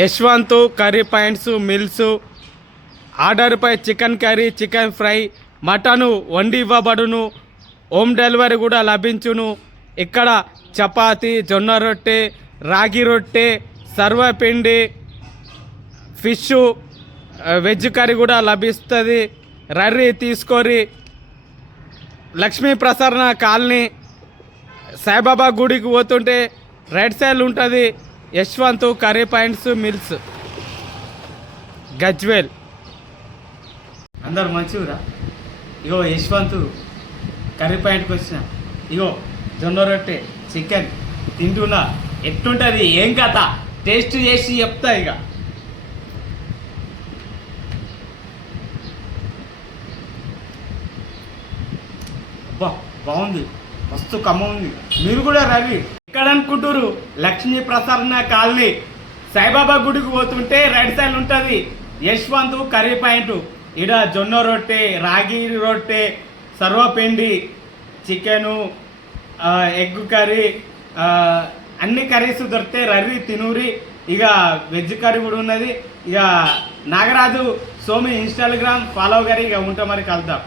Yashwant curry points meals ఆర్డర్పై chicken curry, chicken fry, mutton వండి ఇవ్వబడును. హోమ్ డెలివరీ కూడా లభించును. ఇక్కడ చపాతి, జొన్న రొట్టె, రాగి రొట్టె, సర్వపిండి, ఫిష్, వెజ్ కర్రీ కూడా లభిస్తుంది. రర్రీ తీసుకోరి. లక్ష్మీ ప్రసరణ కాలనీ సాయిబాబా గుడికి పోతుంటే రైట్ సైడ్ ఉంటుంది Yashwant curry points meals, Gajwel. అందరు మంచిగా. ఇగో యశ్వంత్ కర్రీ పాయింట్కి వచ్చిన, ఇగో జొన్న రొట్టె, చికెన్ తింటున్నా. ఎట్టుంటుంది, ఏం కథ టేస్ట్ చేసి చెప్తా. ఇక అబ్బా బాగుంది, మస్తు కమ్మ ఉంది. మీరు కూడా రవి ఎక్కడ అనుకుంటారు? లక్ష్మీ ప్రసరణ కాలనీ సాయిబాబా గుడికి పోతుంటే రైట్ సైడ్ ఉంటుంది యశ్వంత్ కర్రీ పాయింట్. ఇక్కడ జొన్న రొట్టె, రాగి రొట్టె, సర్వపిండి, చికెను, ఎగ్ కర్రీ, అన్ని కర్రీస్ దొరికితే రర్రీ తినూరి. ఇక వెజ్ కర్రీ కూడా ఉన్నది. ఇక నాగరాజు సోమి ఇన్స్టాగ్రామ్ ఫాలో గారి ఇక ఉంటాం, మరి కలుద్దాం.